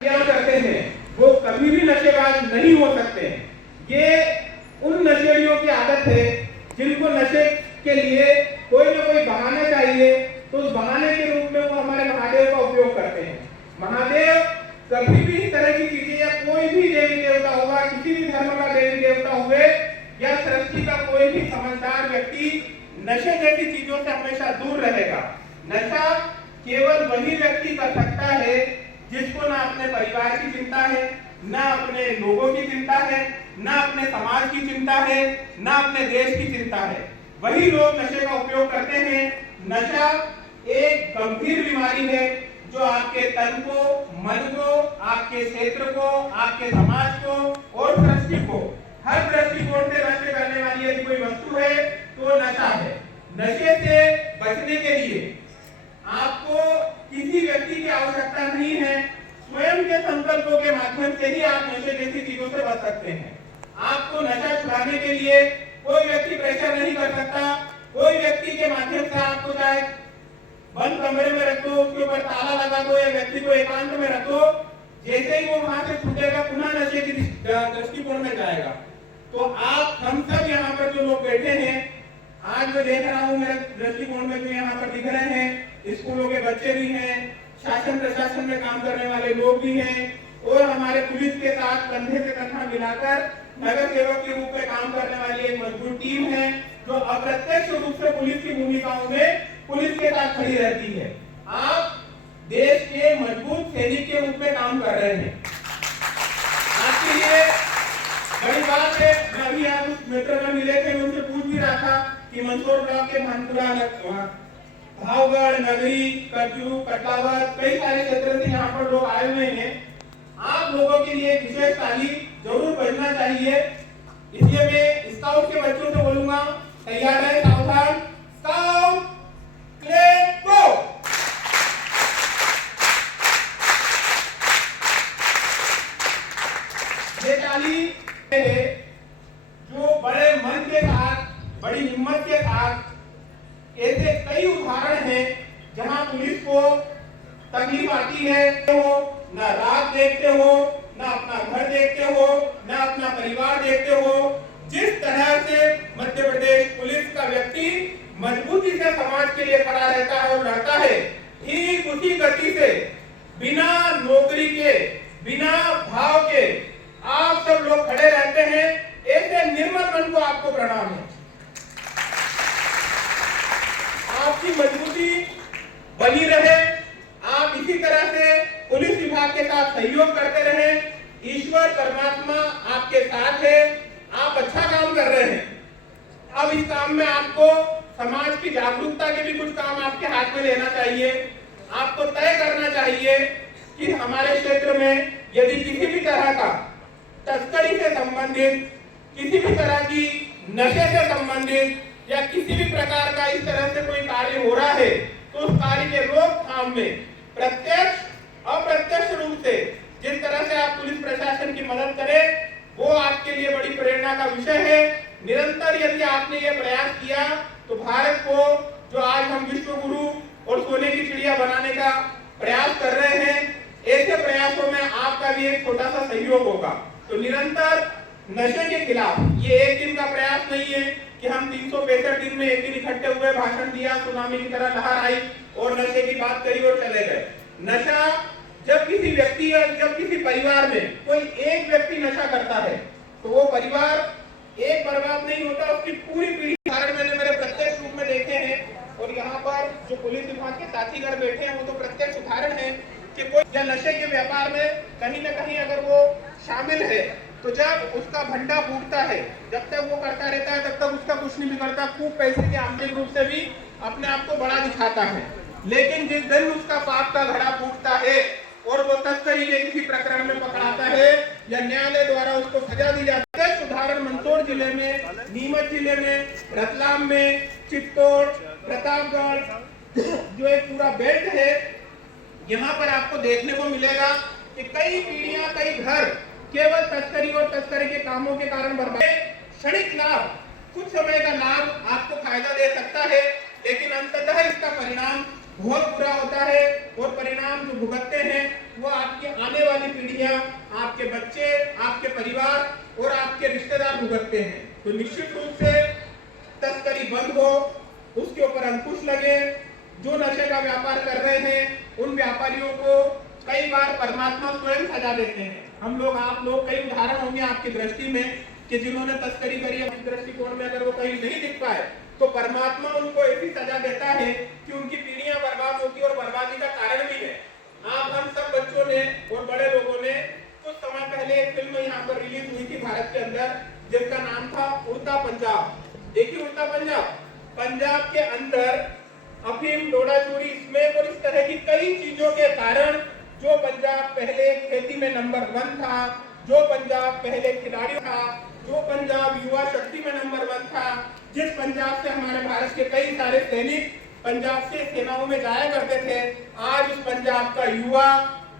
क्या करते हैं वो कभी भी नशेबाज नहीं हो सकते हैं। ये उन नशेड़ियों की आदत है जिनको नशे के लिए कोई ना कोई बहाना चाहिए, तो उस बहाने के रूप में वो हमारे महादेव का उपयोग करते हैं। महादेव कभी भी इस तरह की चीजें या कोई भी देवी देवता होगा, किसी भी धर्म का देवी देवता हुए या सृष्टि का कोई भी समझदार व्यक्ति नशे जैसी चीजों से हमेशा दूर रहेगा। नशा केवल वही व्यक्ति कर सकता है जिसको ना अपने परिवार की चिंता है, ना अपने लोगों की चिंता है, ना अपने समाज की चिंता है, ना अपने देश की चिंता है। वही लोग नशे का उपयोग करते हैं। नशा एक गंभीर बीमारी है जो आपके तन को, मन को, आपके क्षेत्र को, आपके समाज को और सृष्टि को हर दृष्टिकोण से नष्ट करने वाली यदि कोई वस्तु है तो नशा है। नशे से बचने के लिए आपको किसी व्यक्ति की आवश्यकता नहीं है, स्वयं के संकल्पों के माध्यम से ही आप नशे जैसी चीजों से बच सकते हैं। आपको नशा छुड़ाने के लिए कोई व्यक्ति प्रेशर नहीं कर सकता। कोई व्यक्ति के माध्यम से आपको चाहे बंद कमरे में रखो, उसके ऊपर ताला लगा दो या व्यक्ति को एकांत में रखो, जैसे ही वो वहां से छूटेगा पुनः नशे की दृष्टिकोण में जाएगा। तो आप हम सब यहाँ पर जो लोग बैठे हैं, आज मैं देख रहा हूँ मेरे दृष्टिकोण में जो यहाँ पर दिख रहे हैं, स्कूलों के बच्चे भी हैं, शासन प्रशासन में काम करने वाले लोग भी हैं और हमारे पुलिस के साथ कंधे से कंधा मिलाकर नगर सेवक के रूप में काम करने वाली एक मजबूत टीम है जो अप्रत्यक्ष रूप से पुलिस की भूमिकाओं में पुलिस के साथ खड़ी रहती है। आप देश के मजबूत सैनिक के रूप में काम कर रहे हैं। आपके लिए बड़ी बात है। मैं अभी आप उस मित्र में मिले थे, उनसे पूछ भी रहा था कि मंदसौर ब्लॉक के भानपुरा, भावगढ़, नगरी, कटरू, कटलावत, कई सारे क्षेत्र से यहाँ पर लोग आए हुए हैं। आप लोगों के लिए विशेष ताली जरूर बजना चाहिए। इसलिए मैं स्काउट के बच्चों से बोलूंगा, तैयार है, सावधान, स्काउट क्लेप गो। ये ताली है जो बड़े मन के साथ, बड़ी हिम्मत के साथ, ऐसे कई उदाहरण हैं जहां पुलिस को तकलीफ आती है, हो ना रात देखते हो, ना अपना घर देखते हो, ना अपना परिवार देखते हो। जिस तरह से मध्य प्रदेश पुलिस का व्यक्ति मजबूती से समाज के लिए खड़ा रहता है और लड़ता है, ठीक उसी गति से बिना नौकरी के, बिना भाव के आप सब लोग खड़े रहते हैं। ऐसे निर्मल मन को आपको प्रणाम है। आपकी मजबूती बनी रहे, आप इसी तरह से पुलिस विभाग के साथ सहयोग करते रहें। ईश्वर परमात्मा आपके साथ है, आप अच्छा काम कर रहे हैं। अब इस काम में आपको समाज की जागरूकता के भी कुछ काम आपके हाथ में लेना चाहिए। आपको तय करना चाहिए कि हमारे क्षेत्र में यदि किसी भी तरह का तस्करी से संबंधित, किसी भी तरह की नशे से संबंधित या किसी भी प्रकार का इस तरह से कोई कार्य हो रहा है, तो उस कार्य के रोकथाम में प्रत्यक्ष अप्रत्यक्ष रूप से जिस तरह से आप पुलिस प्रशासन की मदद करें, वो आपके लिए बड़ी प्रेरणा का विषय है। निरंतर यदि आपने ये प्रयास किया तो भारत को, जो आज हम विश्व गुरु और सोने की चिड़िया बनाने का प्रयास कर रहे हैं, ऐसे प्रयासों में आपका भी एक छोटा सा सहयोग होगा। तो निरंतर नशे के खिलाफ ये एक दिन का प्रयास नहीं है कि हम 365 दिन में एक दिन इकट्ठे हुए, भाषण दिया, सुनामी की तरह लहर आई और नशे की बात करी और चले गए। नशा जब किसी व्यक्ति या जब किसी परिवार में कोई एक व्यक्ति नशा करता है तो वो परिवार एक बर्बाद नहीं होता, उसकी पूरी पीढ़ी। उदाहरण मैंने मेरे प्रत्यक्ष रूप में देखे हैं और यहाँ पर जो पुलिस विभाग के साथीगण बैठे हैं वो तो प्रत्यक्ष उदाहरण है कि कोई या नशे के व्यापार में कहीं न कहीं अगर वो शामिल है तो जब उसका भंडा फूटता है, जब तक वो करता रहता है तब तक उसका कुछ नहीं बिगड़ता, खूब पैसे के आंतरिक रूप से भी अपने आप को बड़ा दिखाता है। लेकिन जिस दिन उसका पाप का घड़ा फूटता है और वो तस्करी के किसी प्रकरण में पकड़ाता है या न्यायालय द्वारा उसको सजा दी जाती है। उदाहरण मंदसौर जिले में, नीमच जिले में, रतलाम में, चित्तौड़, प्रतापगढ़, जो एक पूरा बेल्ट है, यहाँ पर आपको देखने को मिलेगा कि कई पीढ़ियां, कई घर केवल तस्करी और तस्करी के कामों के कारण बर्बाद। क्षणिक लाभ, कुछ समय का लाभ आपको फायदा दे सकता है, लेकिन अंततः इसका परिणाम बहुत बुरा होता है और परिणाम जो भुगतते हैं वो आपकी आने वाली पीढ़ियां, आपके बच्चे, आपके परिवार और आपके रिश्तेदार भुगतते हैं। तो निश्चित रूप से तस्करी बंद हो, उसके ऊपर अंकुश लगे। जो नशे का व्यापार कर रहे हैं उन व्यापारियों को कई बार परमात्मा स्वयं सजा देते हैं। हम लोग, आप लोग, कई उदाहरण होंगे आपकी दृष्टि में कि जिन्होंने तस्करी करी है, दृष्टिकोण में अगर वो कहीं नहीं दिख पाए तो परमात्मा उनको ऐसी सजा देता है कि उनकी पीढ़ियां बर्बाद होती और बर्बादी का कारण भी है। आप हम सब बच्चों ने और बड़े लोगों ने कुछ समय पहले एक फिल्म यहाँ पर रिलीज हुई थी भारत के अंदर, जिसका नाम था उड़ता पंजाब। देखिए उड़ता पंजाब, पंजाब के अंदर अफीम, डोडा चूरी, स्मोक और इस तरह की कई चीजों के कारण जो पंजाब पहले खेती में नंबर 1 था, जो पंजाब पहले खिलाड़ी था, जो पंजाब युवा शक्ति में नंबर 1 था, जिस पंजाब से हमारे भारत के कई सारे सैनिक पंजाब से सेनाओं में जाया करते थे, आज उस पंजाब का युवा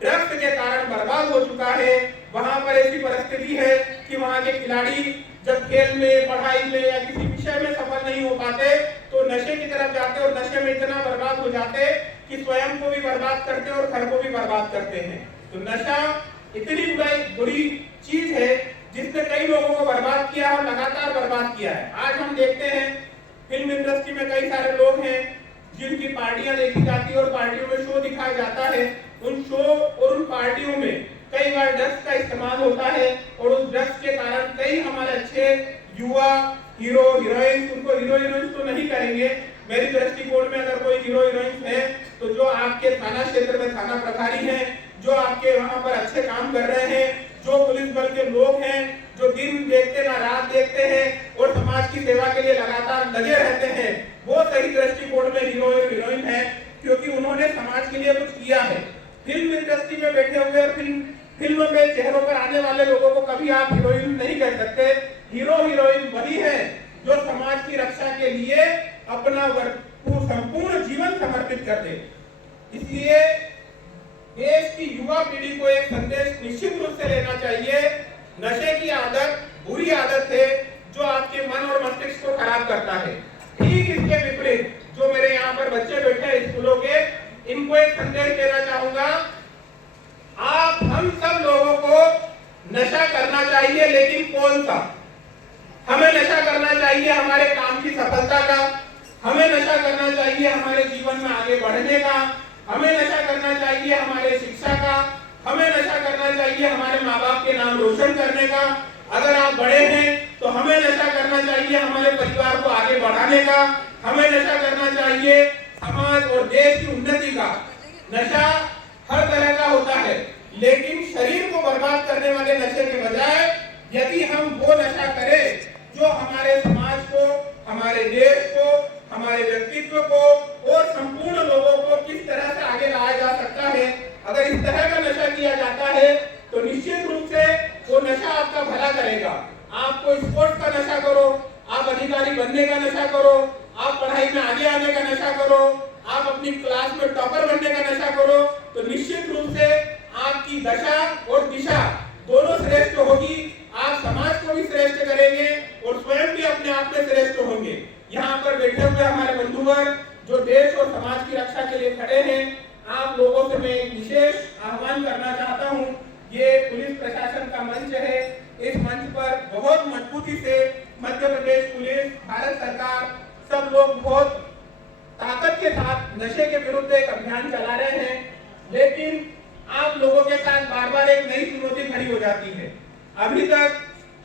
ड्रग्स के कारण बर्बाद हो चुका है। वहां पर ऐसी परिस्थिति है कि वहां के खिलाड़ी जब खेल में, पढ़ाई में या किसी विषय में सफल नहीं हो पाते तो नशे की तरफ जाते और नशे में इतना बर्बाद हो जाते कि स्वयं को भी बर्बाद करते और घर को भी बर्बाद करते हैं। तो नशा इतनी बुरी चीज है जिसने कई लोगों को बर्बाद किया और लगातार बर्बाद किया है। आज हम देखते हैं फिल्म इंडस्ट्री में कई सारे लोग हैं जिनकी पार्टियां देखी जाती है और पार्टियों में शो दिखाया जाता है। उन शो और उन पार्टियों में कई बार ड्रग्स का इस्तेमाल होता है और उस ड्रग्स के कारण कई हमारे अच्छे युवा हीरो हीरोइन, उनको हीरो हीरोइन तो नहीं करेंगे, मेरी दृष्टिकोण में अगर कोई हीरो हीरोइन है तो जो आपके थाना क्षेत्र में थाना प्रभारी हैं, जो आपके वहां पर अच्छे काम कर रहे हैं, जो पुलिस बल के लोग हैं, जो दिन देखते ना रात देखते हैं और समाज की सेवा के लिए लगातार लगे रहते हैं, वो सही दृष्टिकोण में हीरो हीरोइन है, क्योंकि उन्होंने समाज के लिए कुछ किया है। फिल्म इंडस्ट्री में बैठे हुए और फिल्म में चेहरों पर आने वाले लोगों को कभी आप हीरोइन नहीं कह सकते। हीरो हीरोइन वही है जो समाज की रक्षा के लिए अपना संपूर्ण जीवन समर्पित कर दे। इसलिए देश की युवा पीढ़ी को एक संदेश निश्चित रूप से लेना चाहिए। नशे की आदत बुरी आदत है जो आपके मन और मस्तिष्क को खराब करता है। ठीक इसके विपरीत जो मेरे यहाँ पर बच्चे बैठे हैं स्कूलों के, इनको एक संदेश देना चाहूंगा। आप हम सब लोगों को नशा करना चाहिए, लेकिन कौन सा? हमें नशा करना चाहिए हमारे काम की सफलता का, हमें नशा करना चाहिए हमारे जीवन में आगे बढ़ने का, हमें नशा करना चाहिए हमारे शिक्षा का, हमें नशा करना चाहिए हमारे माँ बाप के नाम रोशन करने का। अगर आप बड़े हैं तो हमें नशा करना चाहिए हमारे परिवार को आगे बढ़ाने का, हमें नशा करना चाहिए समाज और देश की उन्नति का। नशा हर तरह का होता है, लेकिन शरीर को बर्बाद करने वाले नशे के बजाय यदि हम वो नशा करें जो हमारे समाज को, हमारे देश को, हमारे व्यक्तित्व को और संपूर्ण लोगों को किस तरह से आगे लाया जा सकता है, अगर इस तरह का नशा किया जाता है तो निश्चित रूप से वो नशा आपका भला करेगा। आपको स्पोर्ट्स का नशा करो, आप अधिकारी बनने का नशा करो, आप पढ़ाई में आगे आने का नशा करो, आप अपनी क्लास में टॉपर बनने का नशा करो, तो निश्चित रूप से आपकी दशा और दिशा दोनों श्रेष्ठ होगी। आप समाज को भी श्रेष्ठ करेंगे और स्वयं भी अपने आप में श्रेष्ठ होंगे। यहाँ पर बैठे हुए हमारे बंधुवर जो देश और समाज की रक्षा के लिए खड़े हैं, आप लोगों से मैं एक विशेष आह्वान करना चाहता हूँ। ये पुलिस प्रशासन का मंच है, इस मंच पर बहुत मजबूती से मध्य प्रदेश पुलिस, भारत सरकार, सब लोग बहुत ताकत के साथ नशे के विरुद्ध एक अभियान चला रहे हैं, लेकिन आप लोगों के साथ बार बार एक नई चुनौती खड़ी हो जाती है। अभी तक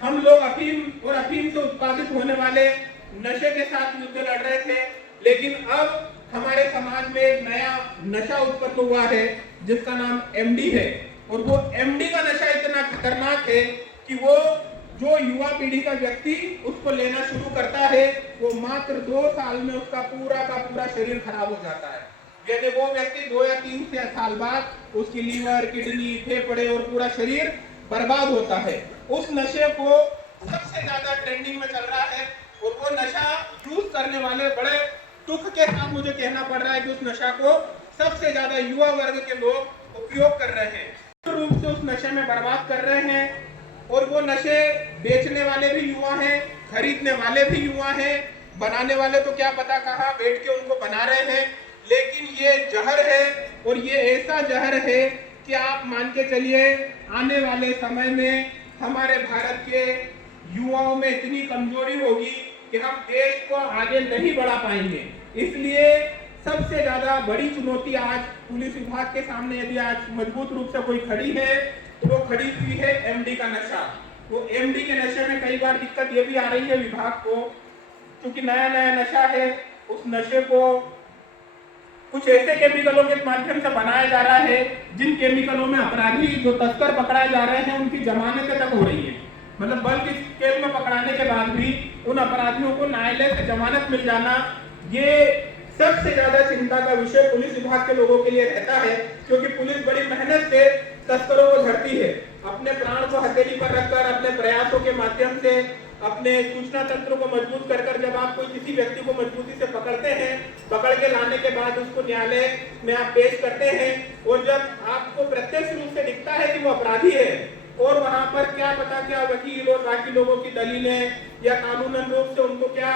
हम लोग अफीम और अफीम से उत्पादित होने वाले नशे के साथ युद्ध लड़ रहे थे, लेकिन अब हमारे समाज में एक नया नशा उत्पन्न हुआ है जिसका नाम एमडी है। और वो एमडी का नशा इतना खतरनाक है कि वो जो युवा पीढ़ी का व्यक्ति उसको लेना शुरू करता है, वो मात्र 2 साल में उसका पूरा का पूरा शरीर खराब हो जाता है। यानी वो व्यक्ति 2 या 3 साल बाद उसकी लीवर, किडनी, फेफड़े और पूरा शरीर बर्बाद होता है। उस नशे को सबसे ज्यादा ट्रेंडिंग में चल रहा है और वो नशा यूज करने वाले, बड़े दुख के साथ मुझे कहना पड़ रहा है कि उस नशा को सबसे ज्यादा युवा वर्ग के लोग उपयोग कर रहे हैं, रूप से उस नशे में बर्बाद कर रहे हैं। और वो नशे बेचने वाले भी युवा हैं, खरीदने वाले भी युवा हैं, बनाने वाले तो क्या पता कहाँ बैठ के उनको बना रहे हैं। लेकिन ये जहर है और ये ऐसा जहर है कि आप मान के चलिए आने वाले समय में हमारे भारत के युवाओं में इतनी कमजोरी होगी कि हम देश को आगे नहीं बढ़ा पाएंगे। इसलिए सबसे ज्यादा बड़ी चुनौती आज पुलिस विभाग के सामने यदि आज मजबूत रूप से कोई खड़ी है तो वो खड़ी हुई है एमडी का नशा। वो एमडी के नशे में कई बार दिक्कत ये भी आ रही है विभाग को, क्योंकि नया नया नशा है, उस नशे को कुछ ऐसे केमिकलों के माध्यम से बनाया जा रहा है जिन केमिकलों में अपराधी जो तस्कर पकड़ाए जा रहे हैं उनकी जमानतें तक हो रही है। मतलब बल्कि स्केल में पकड़ाने के बाद भी उन अपराधियों को न्यायालय से जमानत मिल जाना, ये सबसे ज्यादा चिंता का विषय पुलिस विभाग के लोगों के लिए रहता है, क्योंकि पुलिस बड़ी मेहनत से तस्करों को धरती है, अपने प्राण को हथेली पर रखकर अपने प्रयासों के माध्यम से अपने सूचना तंत्र को मजबूत कर जब आप कोई किसी व्यक्ति को मजबूती से पकड़ते हैं, पकड़ के लाने के बाद उसको न्यायालय में आप पेश करते हैं और जब आपको प्रत्यक्ष रूप से दिखता है कि वो अपराधी है और वहां पर क्या पता क्या वकील और बाकी लोगों की दलीलें या कानूनन रूप से उनको क्या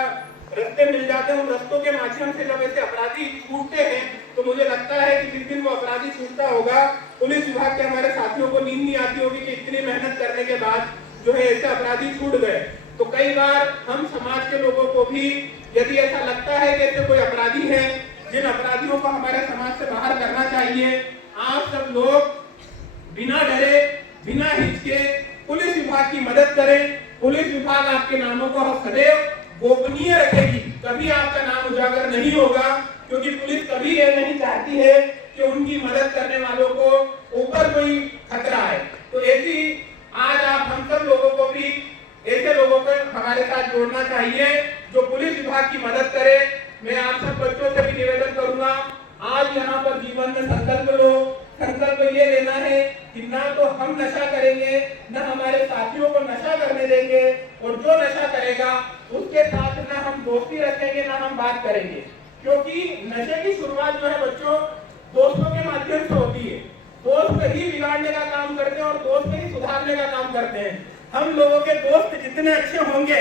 रास्ते मिल जाते हैं, उन रास्तों के माध्यम से जब ऐसे अपराधी छूटते हैं तो मुझे लगता है कि जिस दिन वो अपराधी छूटता होगा पुलिस विभाग के हमारे साथियों को नींद नहीं आती होगी कि इतनी मेहनत करने के बाद जो है ऐसे अपराधी छूट गए। तो कई बार हम समाज के लोगों को भी यदि ऐसा लगता है कि ऐसे कोई अपराधी है जिन अपराधियों को हमारे समाज से बाहर करना चाहिए, आप सब लोग बिना डरे बिना हिचके पुलिस विभाग की मदद करें। पुलिस विभाग आपके नामों को सदैव गोपनीय रखेगी, कभी आपका नाम उजागर नहीं होगा, क्योंकि पुलिस कभी ये नहीं चाहती है कि उनकी मदद करने वालों को ऊपर कोई खतरा है। तो ऐसी आज आप हम सब लोगों को भी ऐसे लोगों को हमारे साथ जोड़ना चाहिए जो पुलिस विभाग की मदद करे। मैं आप सब बच्चों से भी निवेदन करूंगा, आज यहाँ पर जीवन में संकल्प लो। संकल्प ये लेना है कि ना तो हम नशा करेंगे, ना हमारे साथियों को नशा करने देंगे, और जो नशा करेगा उसके साथ ना हम दोस्ती रखेंगे ना हम बात करेंगे, क्योंकि नशे की शुरुआत जो है बच्चों दोस्तों के माध्यम से होती है। दोस्त ही बिगाड़ने का काम करते हैं और दोस्त ही सुधारने का काम करते हैं। हम लोगों के दोस्त जितने अच्छे होंगे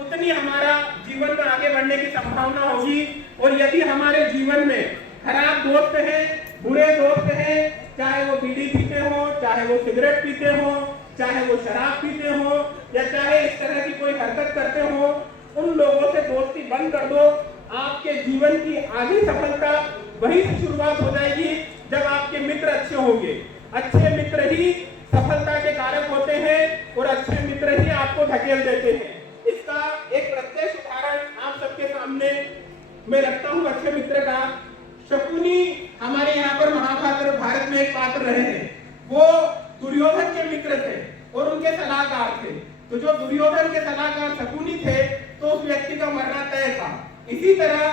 उतनी हमारा जीवन में आगे बढ़ने की संभावना होगी। और यदि हमारे जीवन में खराब दोस्त हैं, बुरे दोस्त हैं, चाहे वो बीड़ी पीते हो, चाहे वो सिगरेट पीते हो, चाहे वो शराब पीते हो, या चाहे इस तरह की कोई हरकत करते हो, उन लोगों से दोस्ती बंद कर दो। आपके जीवन की आधी सफलता वहीं से शुरुआत हो जाएगी जब आपके मित्र अच्छे होंगे। अच्छे मित्र ही सफलता के कारक होते हैं और अच्छे मित्र ही आपको ढकेल देते हैं। इसका एक प्रत्यक्ष उदाहरण आप सबके सामने मैं रखता हूँ अच्छे मित्र का। शकुनी हमारे यहाँ पर महाभारत में एक पात्र रहे हैं, वो दुर्योधन के मित्र थे और उनके सलाहकार थे। तो जो दुर्योधन के सलाहकार शकुनी थे तो उस व्यक्ति का मरना तय था। इसी तरह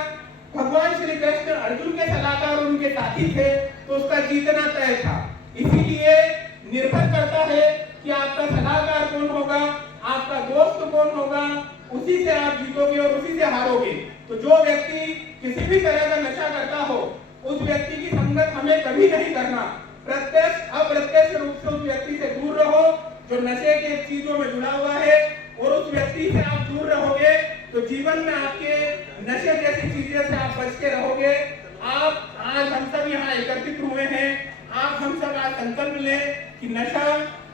भगवान श्री कृष्ण अर्जुन के सलाहकार और उनके साथी थे तो उसका जीतना तय था। इसीलिए निर्भर करता है कि आपका सलाहकार कौन होगा, आपका दोस्त कौन होगा, उसी से आप जीतोगे और उसी से हारोगे। तो जो व्यक्ति किसी भी तरह का नशा करता हो उस व्यक्ति की संगत हमें कभी नहीं करना। प्रत्यक्ष अप्रत्यक्ष रूप से उस व्यक्ति से दूर रहो जो नशे के चीजों में जुड़ा हुआ है, और उस व्यक्ति से आप दूर रहोगे तो जीवन में आपके नशे जैसी चीजें से आप बच के रहोगे। आप आज हम सब यहाँ एकत्रित हुए हैं, आप हम सब आज संकल्प लें कि नशा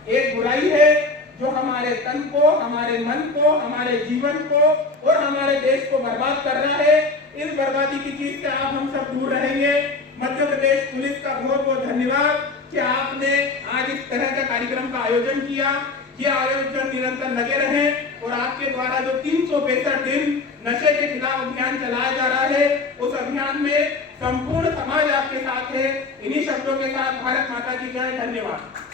एक बुराई है जो हमारे तन को, हमारे मन को, हमारे जीवन को और हमारे देश को बर्बाद कर रहा है। इस बर्बादी की चीज से आप हम सब दूर रहेंगे। मध्य प्रदेश पुलिस का बहुत बहुत धन्यवाद कि आपने आज इस तरह का कार्यक्रम का आयोजन किया। ये आयोजन निरंतर लगे रहे और आपके द्वारा जो 365 दिन नशे के खिलाफ अभियान चलाया जा रहा है उस अभियान में संपूर्ण समाज आपके साथ है। इन्हीं शब्दों के साथ भारत माता की जय। धन्यवाद।